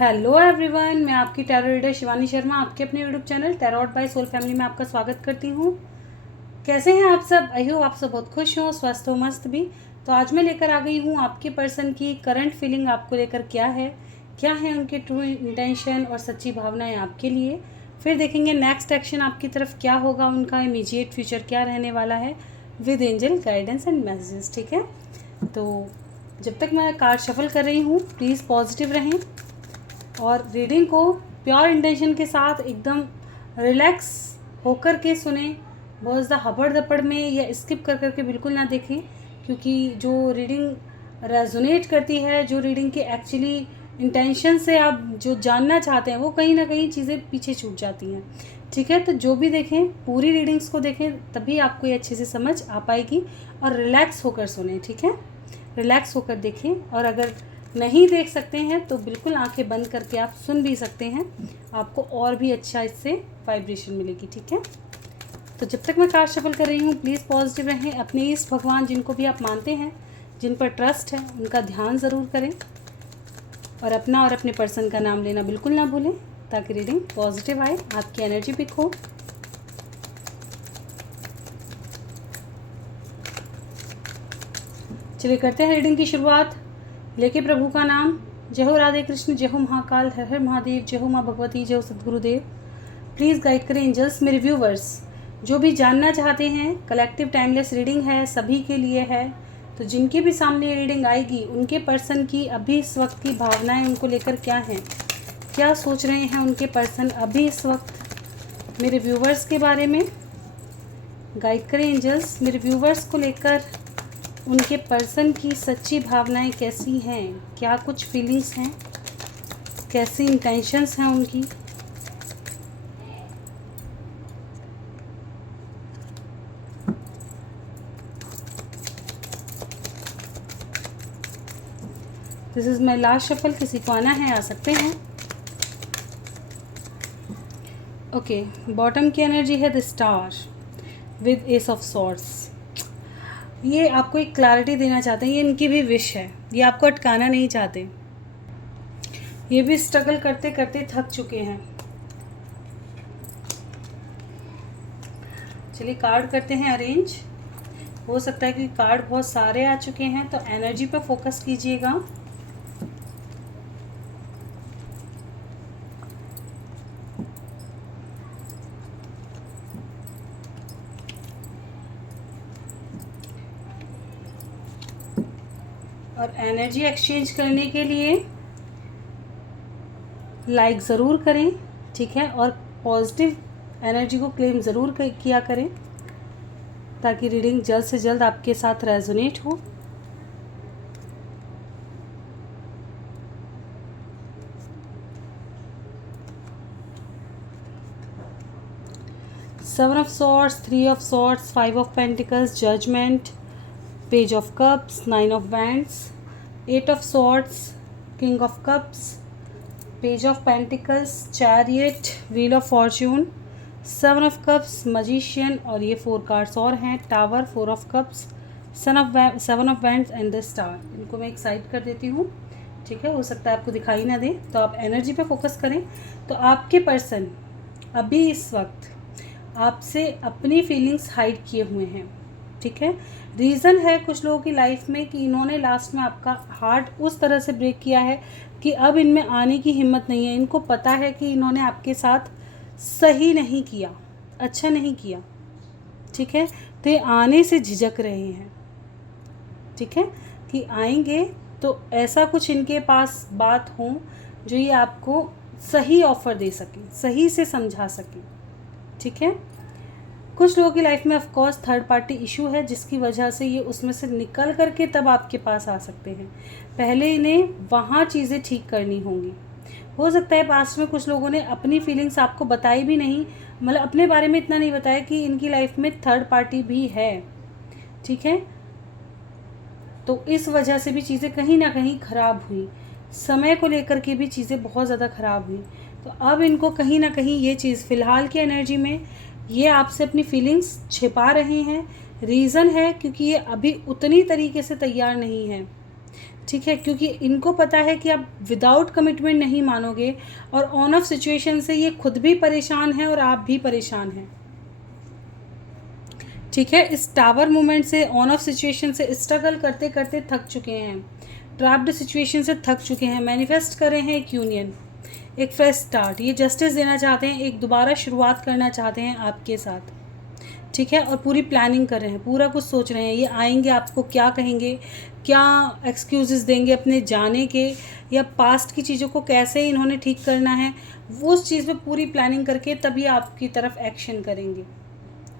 Hello everyone, मैं आपकी tarot reader Shivani Sharma आपके अपने YouTube channel tarot by soul family में आपका स्वागत करती हूँ। कैसे हैं आप सब? आई होप आप सब बहुत खुश हो, स्वस्थ हो, मस्त भी। तो आज मैं लेकर आ गई हूँ आपके पर्सन की करंट फीलिंग आपको लेकर क्या है उनके ट्रू इंटेंशन और सच्ची भावनाएं आपके लिए। फिर देखेंगे नेक्स्ट एक्शन आपकी तरफ क्या होगा, उनका इमीडिएट फ्यूचर क्या रहने वाला है with angel guidance and messages. ठीक है, तो जब तक मैं कार्ड शफल कर रही हूँ प्लीज़ पॉजिटिव रहें और रीडिंग को प्योर इंटेंशन के साथ एकदम रिलैक्स होकर के सुने। बहुत ज़्यादा हबड़ दपड़ में या स्किप कर करके बिल्कुल ना देखें, क्योंकि जो रीडिंग रेजोनेट करती है, जो रीडिंग के एक्चुअली इंटेंशन से आप जो जानना चाहते हैं, वो कहीं ना कहीं चीज़ें पीछे छूट जाती हैं। ठीक है, तो जो भी देखें पूरी रीडिंग्स को देखें, तभी आपको ये अच्छे से समझ आ पाएगी। और रिलैक्स होकर सुने। ठीक है, रिलैक्स होकर देखें, और अगर नहीं देख सकते हैं तो बिल्कुल आंखें बंद करके आप सुन भी सकते हैं, आपको और भी अच्छा इससे वाइब्रेशन मिलेगी। ठीक है, तो जब तक मैं कार्ड शफल कर रही हूँ प्लीज़ पॉजिटिव रहें। अपने इस भगवान जिनको भी आप मानते हैं, जिन पर ट्रस्ट है, उनका ध्यान ज़रूर करें और अपना और अपने पर्सन का नाम लेना बिल्कुल ना भूलें, ताकि रीडिंग पॉजिटिव आए, आपकी एनर्जी पिक हो। चलिए करते हैं रीडिंग की शुरुआत। लेके प्रभु का नाम। जय हो राधे कृष्ण, जय हो महाकाल, हर हर महादेव, जय हो माँ भगवती, जय हो सद्गुरुदेव। प्लीज़ गाइड करें एंजल्स। मेरे व्यूवर्स जो भी जानना चाहते हैं, कलेक्टिव टाइमलेस रीडिंग है, सभी के लिए है। तो जिनके भी सामने रीडिंग आएगी, उनके पर्सन की अभी इस वक्त की भावनाएं उनको लेकर क्या हैं, क्या सोच रहे हैं उनके पर्सन अभी इस वक्त मेरे व्यूवर्स के बारे में। गाइड करें एंजल्स, मेरे व्यूवर्स को लेकर उनके पर्सन की सच्ची भावनाएं कैसी हैं, क्या कुछ फीलिंग्स हैं, कैसी इंटेंशंस हैं उनकी। This is my last shuffle. किसी को आना है आ सकते हैं। ओके, बॉटम की एनर्जी है the star with S of swords. ये आपको एक क्लैरिटी देना चाहते हैं, ये इनकी भी विश है, ये आपको अटकाना नहीं चाहते। ये भी स्ट्रगल करते करते थक चुके हैं। चलिए कार्ड करते हैं अरेंज। हो सकता है कि कार्ड बहुत सारे आ चुके हैं, तो एनर्जी पर फोकस कीजिएगा। और एनर्जी एक्सचेंज करने के लिए लाइक ज़रूर करें। ठीक है, और पॉजिटिव एनर्जी को क्लेम ज़रूर किया करें, ताकि रीडिंग जल्द से जल्द आपके साथ रेजोनेट हो। Seven of swords, three of swords, five of pentacles, judgement, page of cups, nine of wands, eight of swords, king of cups, page of pentacles, chariot, wheel of fortune, seven of cups, magician, और ये four cards और हैं, tower, four of cups, seven of wands and the star. इनको मैं एक side कर देती हूँ। ठीक है, हो सकता है आपको दिखाई ना दे, तो आप एनर्जी पे फोकस करें। तो आपके पर्सन अभी इस वक्त आपसे अपनी फीलिंग्स हाइड किए हुए हैं। ठीक है, रीज़न है कुछ लोगों की लाइफ में कि इन्होंने लास्ट में आपका हार्ट उस तरह से ब्रेक किया है कि अब इनमें आने की हिम्मत नहीं है। इनको पता है कि इन्होंने आपके साथ सही नहीं किया, अच्छा नहीं किया। ठीक है, तो ये आने से झिझक रहे हैं। ठीक है, कि आएंगे तो ऐसा कुछ इनके पास बात हो जो ये आपको सही ऑफर दे सके, सही से समझा सके। ठीक है, कुछ लोगों की लाइफ में of course third party issue है, जिसकी वजह से ये उसमें से निकल करके तब आपके पास आ सकते हैं। पहले इन्हें वहाँ चीज़ें ठीक करनी होंगी। हो सकता है पास्ट में कुछ लोगों ने अपनी फीलिंग्स आपको बताई भी नहीं, मतलब अपने बारे में इतना नहीं बताया कि इनकी लाइफ में थर्ड पार्टी भी है। ठीक है, तो इस वजह से भी चीज़ें कहीं ना कहीं ख़राब हुई, समय को लेकर के भी चीज़ें बहुत ज़्यादा ख़राब हुई। तो अब इनको कहीं ना कहीं ये चीज़ फ़िलहाल की एनर्जी में ये आपसे अपनी फीलिंग्स छिपा रहे हैं। रीज़न है क्योंकि ये अभी उतनी तरीके से तैयार नहीं है ठीक है, क्योंकि इनको पता है कि आप विदाउट कमिटमेंट नहीं मानोगे, और ऑन ऑफ सिचुएशन से ये खुद भी परेशान है और आप भी परेशान हैं। ठीक है, इस टावर मूवमेंट से, ऑन ऑफ सिचुएशन से स्ट्रगल करते करते थक चुके हैं, ट्रैप्ड सिचुएशन से थक चुके हैं, मैनिफेस्ट कर रहे हैं एक यूनियन, एक फ्रेश स्टार्ट, ये जस्टिस देना चाहते हैं, एक दोबारा शुरुआत करना चाहते हैं आपके साथ। ठीक है, और पूरी प्लानिंग कर रहे हैं, पूरा कुछ सोच रहे हैं। ये आएंगे, आपको क्या कहेंगे, क्या एक्सक्यूज़ेस देंगे अपने जाने के, या पास्ट की चीज़ों को कैसे इन्होंने ठीक करना है, वो उस चीज़ में पूरी प्लानिंग करके तभी आपकी तरफ एक्शन करेंगे।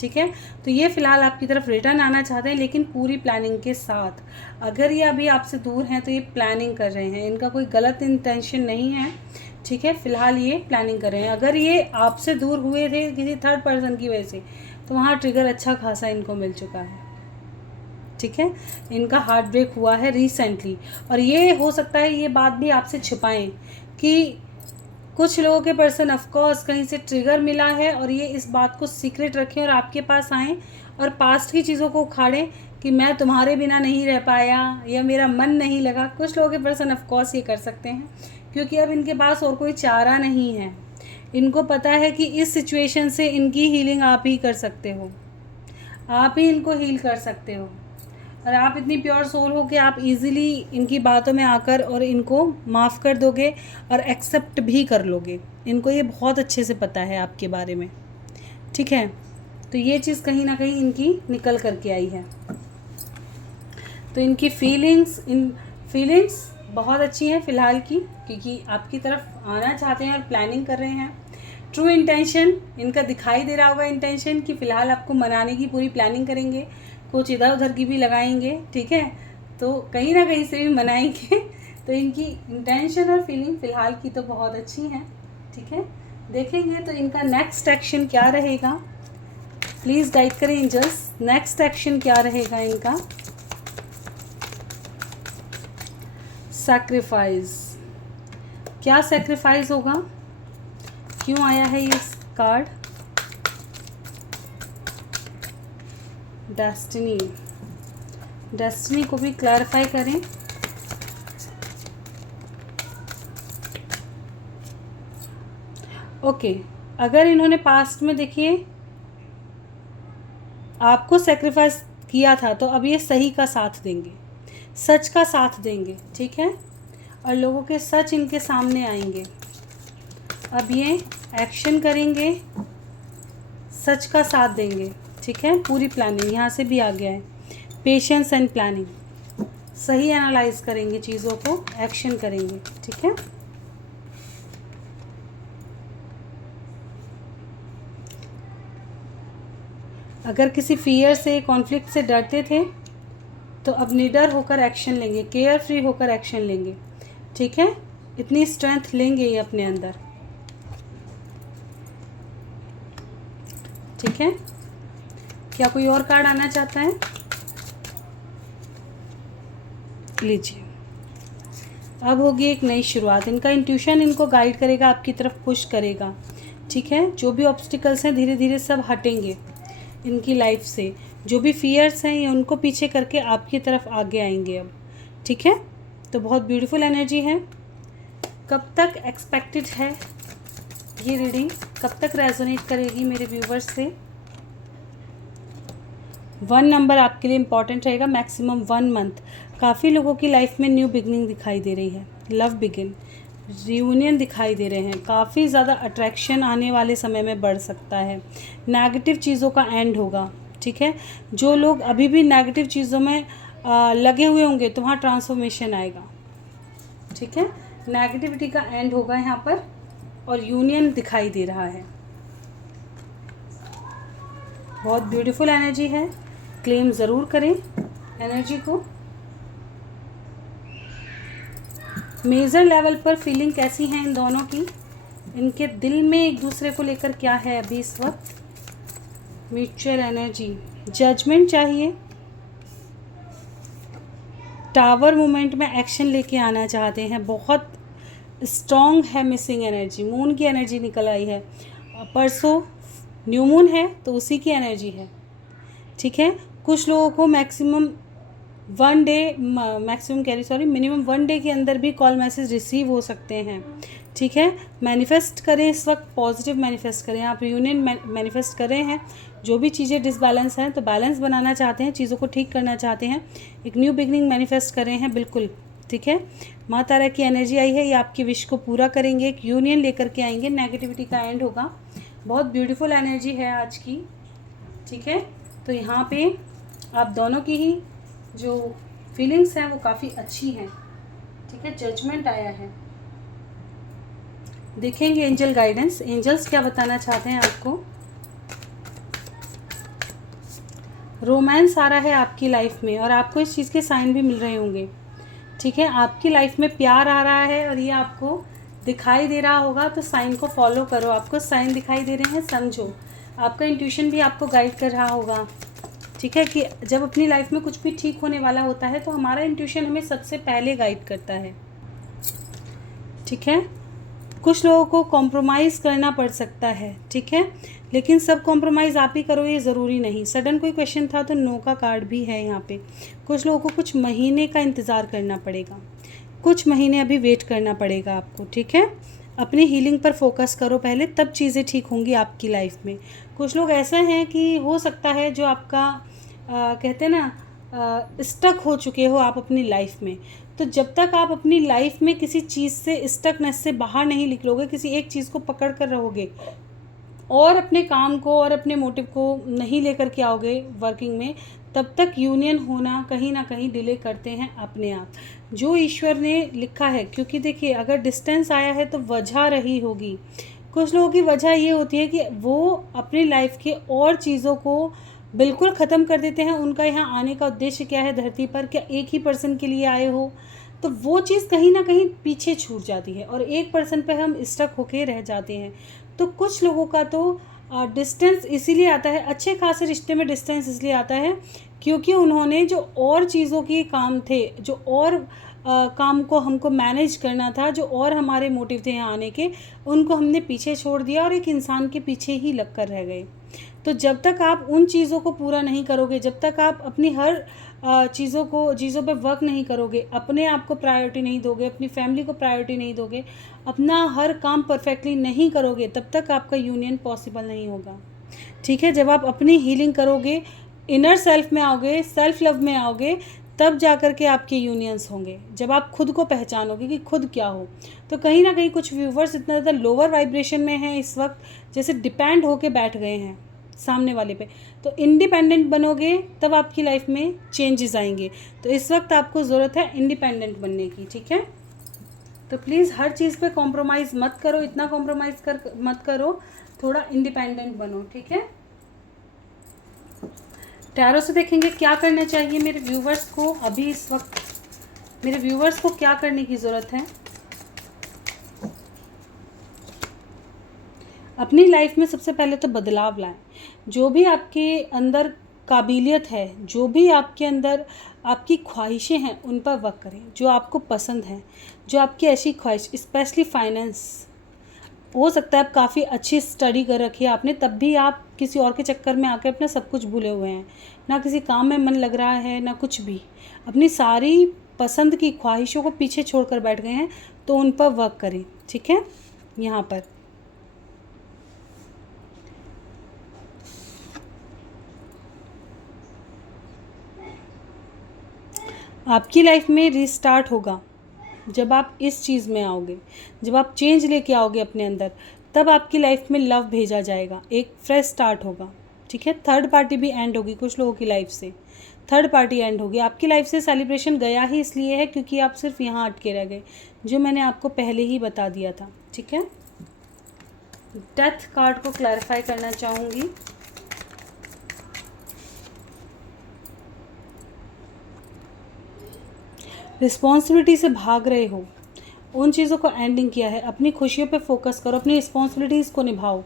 ठीक है, तो ये फ़िलहाल आपकी तरफ रिटर्न आना चाहते हैं, लेकिन पूरी प्लानिंग के साथ। अगर ये अभी आपसे दूर हैं तो ये प्लानिंग कर रहे हैं, इनका कोई गलत इंटेंशन नहीं है। ठीक है, फ़िलहाल ये प्लानिंग कर रहे हैं। अगर ये आपसे दूर हुए थे किसी थर्ड पर्सन की वजह से, तो वहाँ ट्रिगर अच्छा खासा इनको मिल चुका है। ठीक है, इनका हार्ट ब्रेक हुआ है रिसेंटली, और ये हो सकता है ये बात भी आपसे छिपाएं कि कुछ लोगों के पर्सन ऑफकोर्स कहीं से ट्रिगर मिला है और ये इस बात को सीक्रेट रखें और आपके पास आएँ और पास्ट की चीज़ों को उखाड़ें कि मैं तुम्हारे बिना नहीं रह पाया या मेरा मन नहीं लगा। कुछ लोगों के पर्सन ऑफकोर्स ये कर सकते हैं, क्योंकि अब इनके पास और कोई चारा नहीं है। इनको पता है कि इस सिचुएशन से इनकी हीलिंग आप ही कर सकते हो, आप ही इनको हील कर सकते हो, और आप इतनी प्योर सोल हो कि आप इजीली इनकी बातों में आकर और इनको माफ़ कर दोगे और एक्सेप्ट भी कर लोगे। इनको ये बहुत अच्छे से पता है आपके बारे में। ठीक है, तो ये चीज़ कहीं ना कहीं इनकी निकल करके आई है। तो इनकी फीलिंग्स बहुत अच्छी हैं फ़िलहाल की, क्योंकि आपकी तरफ आना चाहते हैं और प्लानिंग कर रहे हैं। ट्रू इंटेंशन इनका दिखाई दे रहा होगा, इंटेंशन कि फ़िलहाल आपको मनाने की पूरी प्लानिंग करेंगे, कुछ इधर उधर की भी लगाएंगे। ठीक है, तो कहीं ना कहीं से भी मनाएंगे। तो इनकी इंटेंशन और फीलिंग फ़िलहाल की तो बहुत अच्छी हैं। ठीक है, देखेंगे तो इनका नेक्स्ट एक्शन क्या रहेगा। प्लीज़ गाइड करें एंजल्स, नेक्स्ट एक्शन क्या रहेगा इनका। सैक्रिफाइस, क्या सैक्रिफाइस होगा, क्यों आया है ये कार्ड। डेस्टिनी को भी क्लैरिफाई करें। ओके, अगर इन्होंने पास्ट में देखिए आपको सेक्रीफाइस किया था, तो अब ये सही का साथ देंगे, सच का साथ देंगे। ठीक है, और लोगों के सच इनके सामने आएंगे। अब ये एक्शन करेंगे, सच का साथ देंगे। ठीक है, पूरी प्लानिंग यहाँ से भी आ गया है, पेशेंस एंड प्लानिंग, सही एनालाइज करेंगे चीज़ों को, एक्शन करेंगे। ठीक है, अगर किसी फियर से, कॉन्फ्लिक्ट से डरते थे, तो अब निडर होकर एक्शन लेंगे, केयर फ्री होकर एक्शन लेंगे। ठीक है, इतनी स्ट्रेंथ लेंगे ये अपने अंदर। ठीक है, क्या कोई और कार्ड आना चाहता है, लीजिए। अब होगी एक नई शुरुआत, इनका इंट्यूशन इनको गाइड करेगा, आपकी तरफ पुश करेगा। ठीक है, जो भी ऑब्स्टिकल्स हैं धीरे धीरे सब हटेंगे इनकी लाइफ से, जो भी फियर्स हैं ये उनको पीछे करके आपकी तरफ आगे आएंगे अब। ठीक है, तो बहुत ब्यूटीफुल एनर्जी है। कब तक एक्सपेक्टेड है ये रीडिंग, कब तक रेजोनेट करेगी मेरे व्यूवर्स से। 1 नंबर आपके लिए इम्पॉर्टेंट रहेगा, मैक्सिमम 1 मंथ। काफ़ी लोगों की लाइफ में न्यू बिगनिंग दिखाई दे रही है, लव बिगिन, रियूनियन दिखाई दे रहे हैं, काफ़ी ज़्यादा अट्रैक्शन आने वाले समय में बढ़ सकता है, नेगेटिव चीज़ों का एंड होगा। ठीक है, जो लोग अभी भी नेगेटिव चीज़ों में लगे हुए होंगे तो वहाँ ट्रांसफॉर्मेशन आएगा। ठीक है, नेगेटिविटी का एंड होगा यहाँ पर, और यूनियन दिखाई दे रहा है। बहुत ब्यूटीफुल एनर्जी है, क्लेम ज़रूर करें एनर्जी को। मेजर लेवल पर फीलिंग कैसी है इन दोनों की, इनके दिल में एक दूसरे को लेकर क्या है अभी इस वक्त। म्यूचुअल एनर्जी, जजमेंट चाहिए, टावर मूवमेंट में एक्शन लेके आना चाहते हैं, बहुत स्ट्रॉन्ग है मिसिंग एनर्जी। मून की एनर्जी निकल आई है, परसों न्यू मून है तो उसी की एनर्जी है। ठीक है, कुछ लोगों को मैक्सिमम 1 डे मैक्सिमम कह रही सॉरी मिनिमम 1 डे के अंदर भी कॉल मैसेज रिसीव हो सकते हैं। ठीक है, मैनिफेस्ट करें, इस वक्त पॉजिटिव मैनिफेस्ट करें। आप यूनियन मैनिफेस्ट कर रहे हैं, जो भी चीज़ें डिसबैलेंस हैं तो बैलेंस बनाना चाहते हैं, चीज़ों को ठीक करना चाहते हैं, एक न्यू बिगनिंग मैनिफेस्ट कर रहे हैं, बिल्कुल ठीक है। माँ तारा की एनर्जी आई है, ये आपकी विश को पूरा करेंगे, एक यूनियन लेकर के आएंगे, नेगेटिविटी का एंड होगा। बहुत ब्यूटीफुल एनर्जी है आज की। ठीक है, तो यहाँ पे आप दोनों की ही जो फीलिंग्स हैं वो काफ़ी अच्छी हैं। ठीक है, जजमेंट आया है, देखेंगे एंजल गाइडेंस, एंजल्स क्या बताना चाहते हैं आपको। रोमांस आ रहा है आपकी लाइफ में और आपको इस चीज़ के साइन भी मिल रहे होंगे। ठीक है, आपकी लाइफ में प्यार आ रहा है और ये आपको दिखाई दे रहा होगा, तो साइन को फॉलो करो। आपको साइन दिखाई दे रहे हैं, समझो। आपका इंट्यूशन भी आपको गाइड कर रहा होगा। ठीक है, कि जब अपनी लाइफ में कुछ भी ठीक होने वाला होता है तो हमारा इंट्यूशन हमें सबसे पहले गाइड करता है। ठीक है, कुछ लोगों को कॉम्प्रोमाइज़ करना पड़ सकता है। ठीक है, लेकिन सब कॉम्प्रोमाइज़ आप ही करो ये ज़रूरी नहीं। सडन कोई क्वेश्चन था तो नो का कार्ड भी है यहाँ पे। कुछ लोगों को कुछ महीने का इंतज़ार करना पड़ेगा, कुछ महीने अभी वेट करना पड़ेगा आपको। ठीक है, अपनी हीलिंग पर फोकस करो पहले, तब चीज़ें ठीक होंगी आपकी लाइफ में। कुछ लोग ऐसा हैं कि हो सकता है जो आपका कहते हैं ना स्टक हो चुके हो आप अपनी लाइफ में, तो जब तक आप अपनी लाइफ में किसी चीज़ से स्टकनेस से बाहर नहीं निकलोगे, किसी एक चीज़ को पकड़ कर रहोगे और अपने काम को और अपने मोटिव को नहीं लेकर के आओगे वर्किंग में, तब तक यूनियन होना कहीं ना कहीं डिले करते हैं अपने आप, जो ईश्वर ने लिखा है। क्योंकि देखिए, अगर डिस्टेंस आया है तो वजह रही होगी। कुछ लोगों की वजह ये होती है कि वो अपनी लाइफ के और चीज़ों को बिल्कुल ख़त्म कर देते हैं। उनका यहाँ आने का उद्देश्य क्या है धरती पर, क्या एक ही पर्सन के लिए आए हो, तो वो चीज़ कहीं ना कहीं पीछे छूट जाती है और एक पर्सन पे हम स्टक होके रह जाते हैं। तो कुछ लोगों का तो डिस्टेंस इसीलिए आता है, अच्छे खासे रिश्ते में डिस्टेंस इसलिए आता है क्योंकि उन्होंने जो और चीज़ों के काम थे, जो और काम को हमको मैनेज करना था, जो और हमारे मोटिव थे यहाँ आने के, उनको हमने पीछे छोड़ दिया और एक इंसान के पीछे ही लग कर रह गए। तो जब तक आप उन चीज़ों को पूरा नहीं करोगे, जब तक आप अपनी हर चीज़ों पे वर्क नहीं करोगे, अपने आप को प्रायोरिटी नहीं दोगे, अपनी फैमिली को प्रायोरिटी नहीं दोगे, अपना हर काम परफेक्टली नहीं करोगे, तब तक आपका यूनियन पॉसिबल नहीं होगा। ठीक है, जब आप अपनी हीलिंग करोगे, इनर सेल्फ में आओगे, सेल्फ लव में आओगे, तब जा कर के आपके यूनियंस होंगे। जब आप खुद को पहचानोगे कि खुद क्या हो। तो कहीं ना कहीं कुछ व्यूवर्स इतना ज़्यादा लोअर वाइब्रेशन में हैं इस वक्त, जैसे डिपेंड होके बैठ गए हैं सामने वाले पे। तो इंडिपेंडेंट बनोगे तब आपकी लाइफ में चेंजेस आएंगे। तो इस वक्त आपको ज़रूरत है इंडिपेंडेंट बनने की। ठीक है, तो प्लीज़ हर चीज़ पे कॉम्प्रोमाइज़ मत करो, इतना कॉम्प्रोमाइज़ मत करो, थोड़ा इंडिपेंडेंट बनो। ठीक है, टैरो से देखेंगे क्या करना चाहिए मेरे व्यूवर्स को अभी इस वक्त, मेरे व्यूवर्स को क्या करने की ज़रूरत है। अपनी लाइफ में सबसे पहले तो बदलाव लाएं। जो भी आपके अंदर काबिलियत है, जो भी आपके अंदर आपकी ख्वाहिशें हैं, उन पर वर्क करें। जो आपको पसंद है, जो आपकी ऐसी ख्वाहिश, स्पेशली फाइनेंस, हो सकता है आप काफ़ी अच्छी स्टडी कर रखी है आपने, तब भी आप किसी और के चक्कर में आकर अपना सब कुछ भूले हुए हैं, ना किसी काम में मन लग रहा है ना कुछ भी, अपनी सारी पसंद की ख्वाहिशों को पीछे छोड़कर बैठ गए हैं, तो उन पर वर्क करें। ठीक है, यहाँ पर आपकी लाइफ में रीस्टार्ट होगा जब आप इस चीज़ में आओगे, जब आप चेंज लेके आओगे अपने अंदर, तब आपकी लाइफ में लव भेजा जाएगा, एक फ्रेश स्टार्ट होगा। ठीक है, थर्ड पार्टी भी एंड होगी कुछ लोगों की लाइफ से, थर्ड पार्टी एंड होगी आपकी लाइफ से। सेलिब्रेशन गया ही इसलिए है क्योंकि आप सिर्फ यहाँ अटके रह गए, जो मैंने आपको पहले ही बता दिया था। ठीक है, डेथ कार्ड को क्लैरिफाई करना चाहूँगी। रिस्पॉन्सिबिलिटी से भाग रहे हो, उन चीज़ों को एंडिंग किया है, अपनी खुशियों पे फोकस करो, अपनी रिस्पॉन्सिबिलिटीज़ को निभाओ,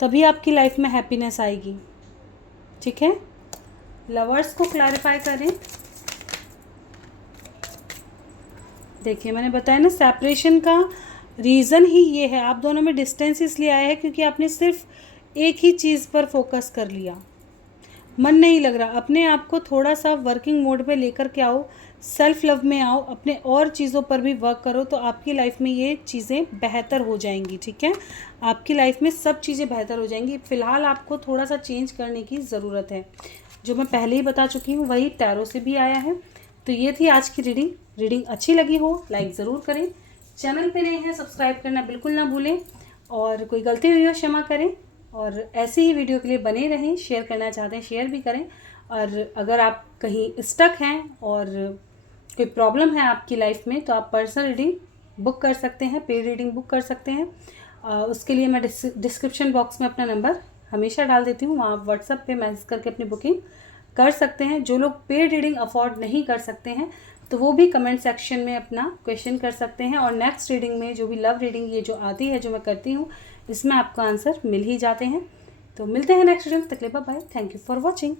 तभी आपकी लाइफ में हैप्पीनेस आएगी। ठीक है, लवर्स को क्लैरिफाई करें। देखिए, मैंने बताया ना, सेपरेशन का रीज़न ही ये है, आप दोनों में डिस्टेंस इसलिए आया है क्योंकि आपने सिर्फ एक ही चीज़ पर फोकस कर लिया। मन नहीं लग रहा, अपने आप को थोड़ा सा वर्किंग मोड पे लेकर के आओ, सेल्फ लव में आओ, अपने और चीज़ों पर भी वर्क करो, तो आपकी लाइफ में ये चीज़ें बेहतर हो जाएंगी। ठीक है, आपकी लाइफ में सब चीज़ें बेहतर हो जाएंगी। फ़िलहाल आपको थोड़ा सा चेंज करने की ज़रूरत है, जो मैं पहले ही बता चुकी हूँ वही टैरो से भी आया है। तो ये थी आज की रीडिंग। रीडिंग अच्छी लगी हो लाइक ज़रूर करें, चैनल पे नए हैं सब्सक्राइब करना बिल्कुल ना भूलें, और कोई गलती हुई हो क्षमा करें, और ऐसे ही वीडियो के लिए बने रहें। शेयर करना चाहते हैं शेयर भी करें, और अगर आप कहीं स्टक हैं और कोई प्रॉब्लम है आपकी लाइफ में, तो आप पर्सनल रीडिंग बुक कर सकते हैं, पेड रीडिंग बुक कर सकते हैं। उसके लिए मैं डिस्क्रिप्शन बॉक्स में अपना नंबर हमेशा डाल देती हूँ, वहाँ आप व्हाट्सएप पे मैसेज करके अपनी बुकिंग कर सकते हैं। जो लोग पेड रीडिंग अफोर्ड नहीं कर सकते हैं, तो वो भी कमेंट सेक्शन में अपना क्वेश्चन कर सकते हैं, और नेक्स्ट रीडिंग में जो भी लव रीडिंग ये जो आती है, जो मैं करती हूँ, इसमें आपको आंसर मिल ही जाते हैं। तो मिलते हैं नेक्स्ट वीडियो में, तक के लिए bye bye, thank you for watching.